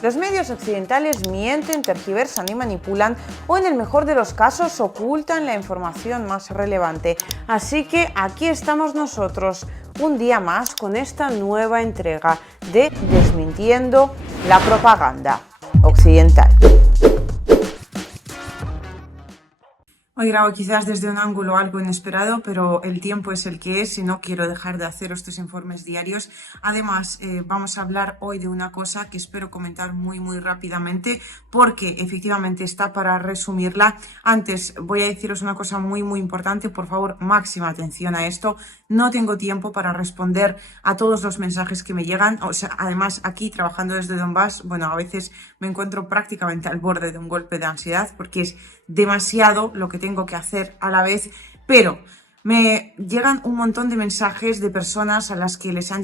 Los medios occidentales mienten, tergiversan y manipulan, o en el mejor de los casos ocultan la información más relevante. Así que aquí estamos nosotros, un día más, con esta nueva entrega de Desmintiendo la propaganda occidental. Hoy grabo quizás desde un ángulo algo inesperado, pero el tiempo es el que es y no quiero dejar de hacer estos informes diarios. Además, vamos a hablar hoy de una cosa que espero comentar muy rápidamente, porque efectivamente está para resumirla. Antes voy a deciros una cosa muy importante, por favor, máxima atención a esto. No tengo tiempo para responder a todos los mensajes que me llegan. O sea, además, aquí trabajando desde Donbass, bueno, a veces me encuentro prácticamente al borde de un golpe de ansiedad porque es demasiado lo que tengo que hacer a la vez, pero me llegan un montón de mensajes de personas a las que les ha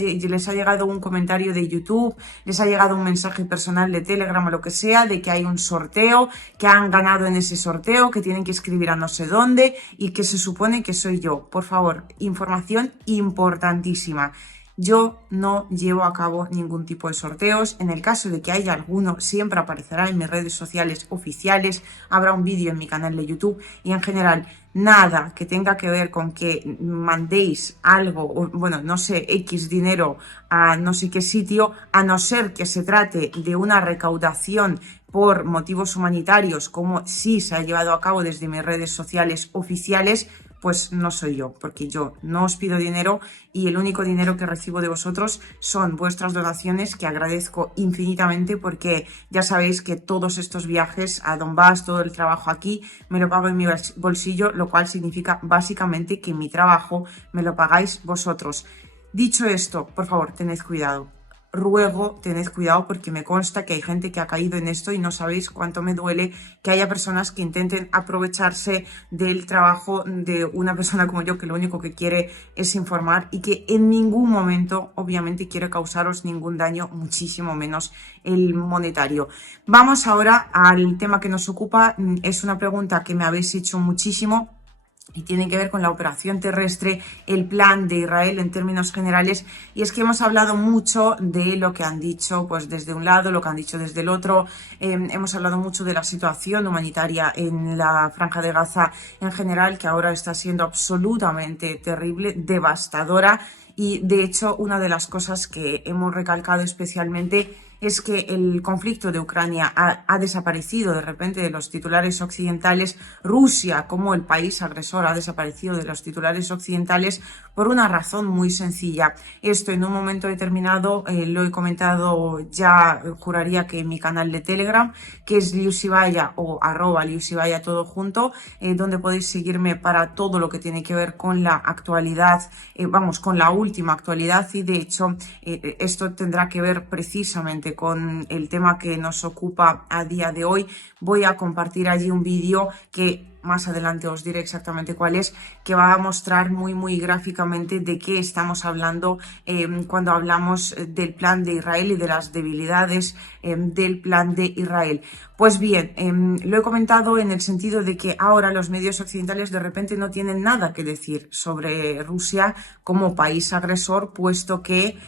llegado un comentario de YouTube, les ha llegado un mensaje personal de Telegram o lo que sea, de que hay un sorteo, que han ganado en ese sorteo, que tienen que escribir a no sé dónde y que se supone que soy yo. Por favor, información importantísima. Yo no llevo a cabo ningún tipo de sorteos. En el caso de que haya alguno, siempre aparecerá en mis redes sociales oficiales, habrá un vídeo en mi canal de YouTube y en general nada que tenga que ver con que mandéis algo, o, bueno, no sé, X dinero a no sé qué sitio, a no ser que se trate de una recaudación por motivos humanitarios, como sí se ha llevado a cabo desde mis redes sociales oficiales, pues no soy yo, porque yo no os pido dinero y el único dinero que recibo de vosotros son vuestras donaciones, que agradezco infinitamente, porque ya sabéis que todos estos viajes a Donbass, todo el trabajo aquí, me lo pago en mi bolsillo, lo cual significa básicamente que mi trabajo me lo pagáis vosotros. Dicho esto, por favor, tened cuidado. Ruego, tened cuidado, porque me consta que hay gente que ha caído en esto y no sabéis cuánto me duele que haya personas que intenten aprovecharse del trabajo de una persona como yo, que lo único que quiere es informar y que en ningún momento obviamente quiere causaros ningún daño, muchísimo menos el monetario. Vamos ahora al tema que nos ocupa. Es una pregunta que me habéis hecho muchísimo y tiene que ver con la operación terrestre, el plan de Israel en términos generales, y es que hemos hablado mucho de lo que han dicho pues desde un lado, lo que han dicho desde el otro, hemos hablado mucho de la situación humanitaria en la Franja de Gaza en general, que ahora está siendo absolutamente terrible, devastadora, y de hecho una de las cosas que hemos recalcado especialmente es que el conflicto de Ucrania ha desaparecido de repente de los titulares occidentales. Rusia, como el país agresor, ha desaparecido de los titulares occidentales por una razón muy sencilla. Esto en un momento determinado lo he comentado ya, juraría que en mi canal de Telegram, que es liusibaya o @liusibaya todo junto, donde podéis seguirme para todo lo que tiene que ver con la actualidad, vamos, con la última actualidad, y de hecho esto tendrá que ver precisamente con el tema que nos ocupa a día de hoy. Voy a compartir allí un vídeo que más adelante os diré exactamente cuál es, que va a mostrar muy gráficamente de qué estamos hablando cuando hablamos del plan de Israel y de las debilidades del plan de Israel. Pues bien, lo he comentado en el sentido de que ahora los medios occidentales de repente no tienen nada que decir sobre Rusia como país agresor, puesto que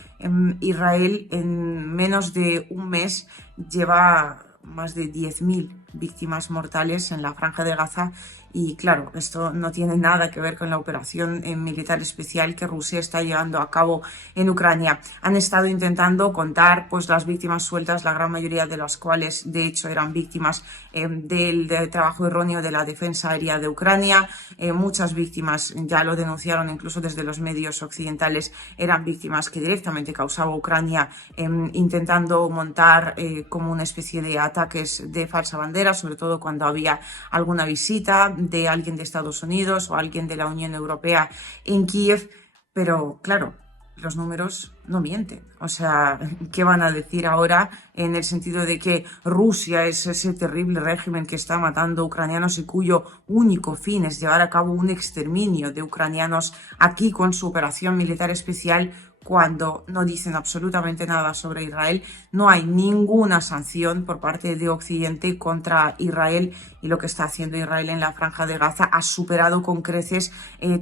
Israel en menos de un mes lleva más de 10.000 víctimas mortales en la Franja de Gaza. Y claro, esto no tiene nada que ver con la operación militar especial que Rusia está llevando a cabo en Ucrania. Han estado intentando contar pues las víctimas sueltas, la gran mayoría de las cuales de hecho eran víctimas del trabajo erróneo de la defensa aérea de Ucrania. Muchas víctimas, ya lo denunciaron incluso desde los medios occidentales, eran víctimas que directamente causaba Ucrania intentando montar como una especie de ataques de falsa bandera, sobre todo cuando había alguna visita de alguien de Estados Unidos o alguien de la Unión Europea en Kiev. Pero claro, los números no mienten. O sea, ¿qué van a decir ahora en el sentido de que Rusia es ese terrible régimen que está matando ucranianos y cuyo único fin es llevar a cabo un exterminio de ucranianos aquí con su operación militar especial, cuando no dicen absolutamente nada sobre Israel. No hay ninguna sanción por parte de Occidente contra Israel, y lo que está haciendo Israel en la Franja de Gaza ha superado con creces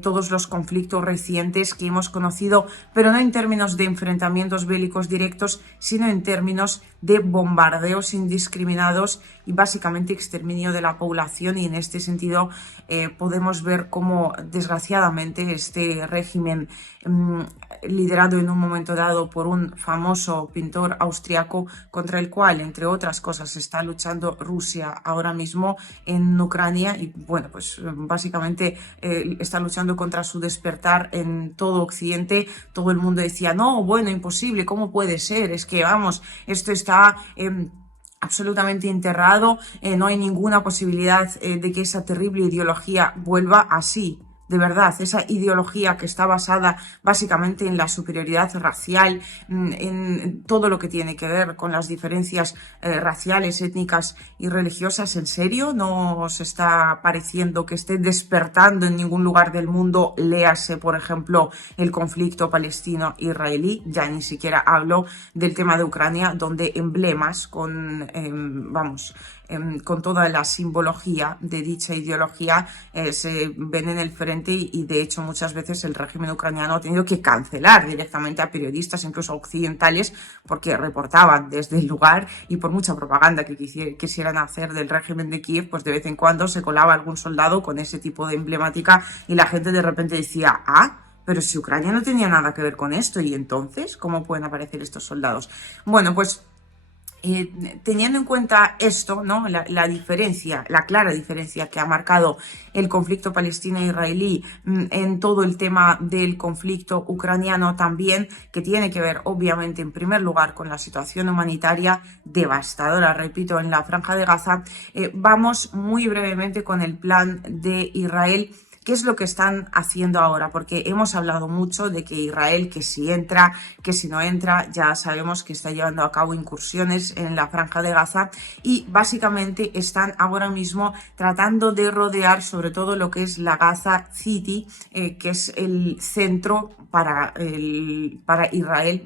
todos los conflictos recientes que hemos conocido, pero no en términos de enfrentamientos bélicos directos, sino en términos de bombardeos indiscriminados y básicamente exterminio de la población. Y en este sentido podemos ver cómo desgraciadamente este régimen liderado en un momento dado por un famoso pintor austriaco, contra el cual, entre otras cosas, está luchando Rusia ahora mismo en Ucrania, y bueno, pues básicamente está luchando contra su despertar en todo Occidente. Todo el mundo decía, no, bueno, imposible, ¿cómo puede ser? Es que, vamos, esto está absolutamente enterrado, no hay ninguna posibilidad de que esa terrible ideología vuelva así. De verdad, esa ideología que está basada básicamente en la superioridad racial, en todo lo que tiene que ver con las diferencias raciales, étnicas y religiosas, ¿en serio no os está pareciendo que esté despertando en ningún lugar del mundo? Léase, por ejemplo, el conflicto palestino-israelí. Ya ni siquiera hablo del tema de Ucrania, donde emblemas con toda la simbología de dicha ideología se ven en el frente, y de hecho muchas veces el régimen ucraniano ha tenido que cancelar directamente a periodistas, incluso occidentales, porque reportaban desde el lugar, y por mucha propaganda que quisieran hacer del régimen de Kiev, pues de vez en cuando se colaba algún soldado con ese tipo de emblemática y la gente de repente decía, pero si Ucrania no tenía nada que ver con esto, y entonces, ¿cómo pueden aparecer estos soldados? Bueno, pues teniendo en cuenta esto, ¿no? La diferencia, la clara diferencia que ha marcado el conflicto palestino-israelí en todo el tema del conflicto ucraniano también, que tiene que ver obviamente en primer lugar con la situación humanitaria devastadora, repito, en la Franja de Gaza, vamos muy brevemente con el plan de Israel. ¿Qué es lo que están haciendo ahora? Porque hemos hablado mucho de que Israel, que si entra, que si no entra, ya sabemos que está llevando a cabo incursiones en la Franja de Gaza, y básicamente están ahora mismo tratando de rodear sobre todo lo que es la Gaza City, que es el centro para Israel,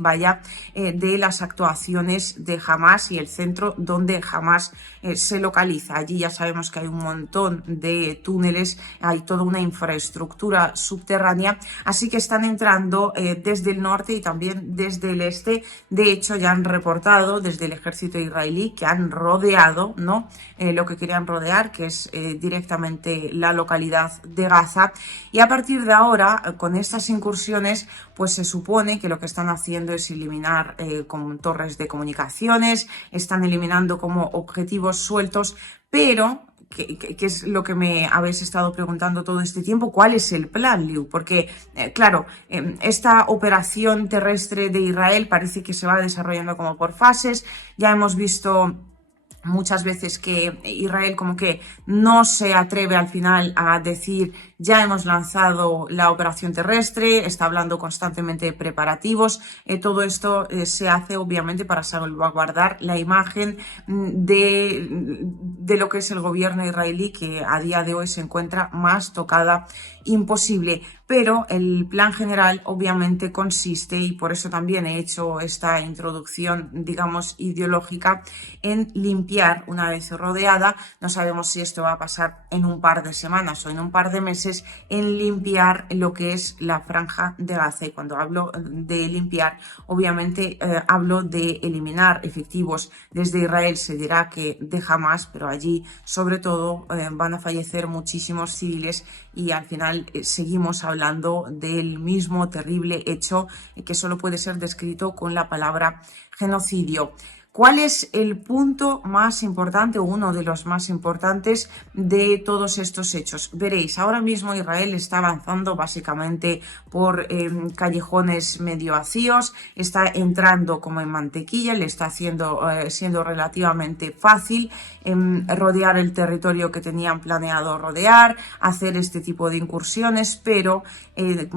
de las actuaciones de Hamas, y el centro donde Hamas se localiza. Allí ya sabemos que hay un montón de túneles, hay toda una infraestructura subterránea, así que están entrando desde el norte y también desde el este. De hecho, ya han reportado desde el ejército israelí que han rodeado, ¿no? Lo que querían rodear, que es directamente la localidad de Gaza, y a partir de ahora, con estas incursiones, pues se supone que lo que están haciendo es eliminar con torres de comunicaciones, están eliminando como objetivos sueltos, pero que es lo que me habéis estado preguntando todo este tiempo, ¿cuál es el plan, Liu? Porque, claro, esta operación terrestre de Israel parece que se va desarrollando como por fases. Ya hemos visto muchas veces que Israel como que no se atreve al final a decir ya hemos lanzado la operación terrestre, está hablando constantemente de preparativos. Todo esto se hace obviamente para salvaguardar la imagen de lo que es el gobierno israelí, que a día de hoy se encuentra más tocada imposible. Pero el plan general obviamente consiste, y por eso también he hecho esta introducción, digamos, ideológica, en limpiar una vez rodeada. No sabemos si esto va a pasar en un par de semanas o en un par de meses, en limpiar lo que es la Franja de Gaza. Y cuando hablo de limpiar, obviamente hablo de eliminar efectivos desde Israel. Se dirá que de Hamas, pero allí sobre todo van a fallecer muchísimos civiles, y al final seguimos hablando del mismo terrible hecho que solo puede ser descrito con la palabra genocidio. ¿Cuál es el punto más importante, o uno de los más importantes de todos estos hechos? Veréis, ahora mismo Israel está avanzando básicamente por callejones medio vacíos, está entrando como en mantequilla, le está siendo relativamente fácil rodear el territorio que tenían planeado rodear, hacer este tipo de incursiones, pero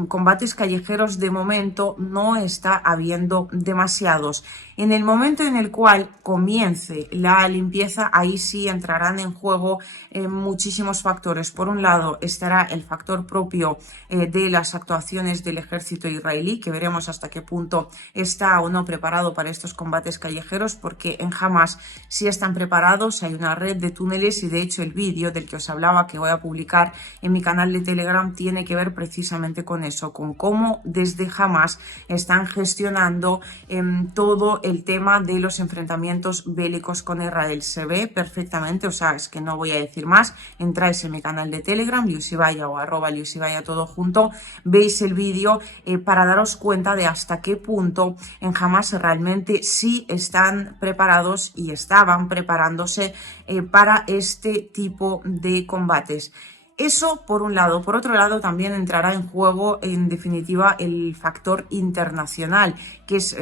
combates callejeros de momento no está habiendo demasiados. En el momento en el cual comience la limpieza, ahí sí entrarán en juego muchísimos factores. Por un lado estará el factor propio de las actuaciones del ejército israelí, que veremos hasta qué punto está o no preparado para estos combates callejeros, porque en Hamas sí están preparados, hay una red de túneles y de hecho el vídeo del que os hablaba que voy a publicar en mi canal de Telegram tiene que ver precisamente con eso, con cómo desde Hamas están gestionando todo el tema de los enfrentamientos bélicos con Israel. Se ve perfectamente, o sea, es que no voy a decir más, entráis en mi canal de Telegram, Liusibaya o @Liusibaya todo junto, veis el vídeo para daros cuenta de hasta qué punto en Hamas realmente sí están preparados y estaban preparándose para este tipo de combates. Eso por un lado. Por otro lado, también entrará en juego, en definitiva, el factor internacional, que es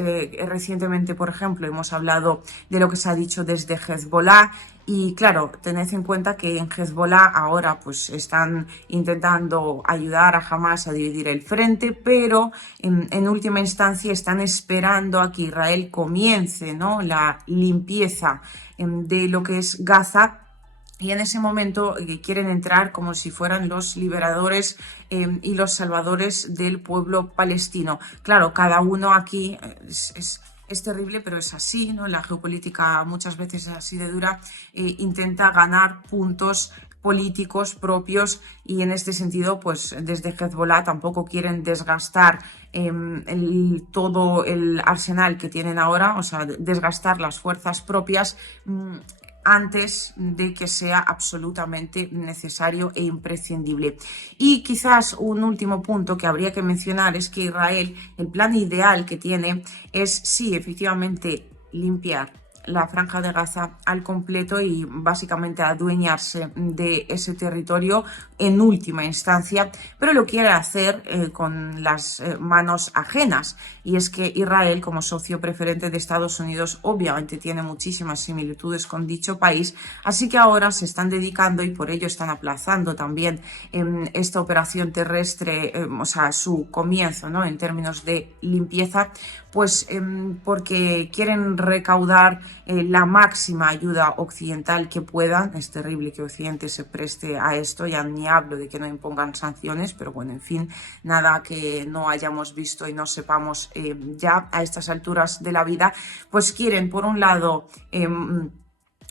recientemente, por ejemplo, hemos hablado de lo que se ha dicho desde Hezbollah. Y claro, tened en cuenta que en Hezbollah ahora pues están intentando ayudar a Hamas a dividir el frente, pero en última instancia están esperando a que Israel comience, ¿no?, la limpieza de lo que es Gaza. Y en ese momento quieren entrar como si fueran los liberadores y los salvadores del pueblo palestino. Claro, cada uno aquí es terrible, pero es así, ¿no? La geopolítica muchas veces es así de dura. Intenta ganar puntos políticos propios y en este sentido, pues desde Hezbollah tampoco quieren desgastar todo el arsenal que tienen ahora, o sea, desgastar las fuerzas propias antes de que sea absolutamente necesario e imprescindible. Y quizás un último punto que habría que mencionar es que Israel, el plan ideal que tiene es, sí, efectivamente, limpiar la franja de Gaza al completo y básicamente adueñarse de ese territorio en última instancia, pero lo quiere hacer con las manos ajenas. Y es que Israel, como socio preferente de Estados Unidos, obviamente tiene muchísimas similitudes con dicho país, así que ahora se están dedicando y por ello están aplazando también esta operación terrestre, o sea, su comienzo, ¿no?, en términos de limpieza, pues porque quieren recaudar la máxima ayuda occidental que puedan. Es terrible que Occidente se preste a esto, ya ni hablo de que no impongan sanciones, pero bueno, en fin, nada que no hayamos visto y no sepamos ya a estas alturas de la vida. Pues quieren, por un lado,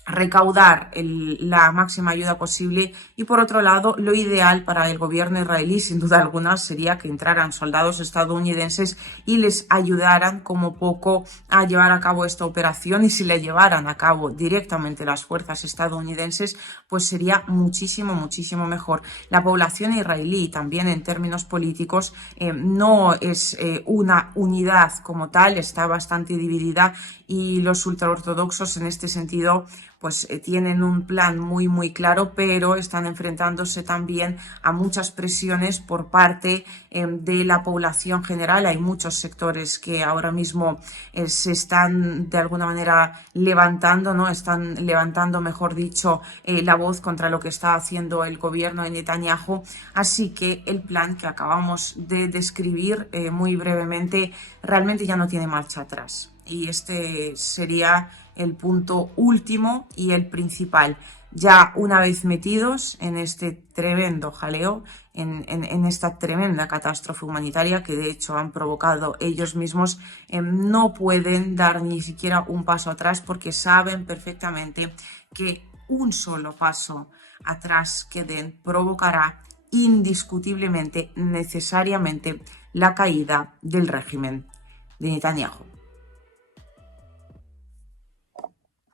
recaudar la máxima ayuda posible y por otro lado lo ideal para el gobierno israelí sin duda alguna sería que entraran soldados estadounidenses y les ayudaran como poco a llevar a cabo esta operación, y si le llevaran a cabo directamente las fuerzas estadounidenses pues sería muchísimo mejor. La población israelí también en términos políticos no es una unidad como tal, está bastante dividida y los ultraortodoxos en este sentido pues tienen un plan muy claro, pero están enfrentándose también a muchas presiones por parte de la población general. Hay muchos sectores que ahora mismo se están de alguna manera levantando, ¿no? Están levantando, mejor dicho, la voz contra lo que está haciendo el gobierno de Netanyahu. Así que el plan que acabamos de describir muy brevemente realmente ya no tiene marcha atrás. Y este sería el punto último y el principal. Ya una vez metidos en este tremendo jaleo, en esta tremenda catástrofe humanitaria que de hecho han provocado ellos mismos, no pueden dar ni siquiera un paso atrás porque saben perfectamente que un solo paso atrás que den provocará indiscutiblemente, necesariamente, la caída del régimen de Netanyahu.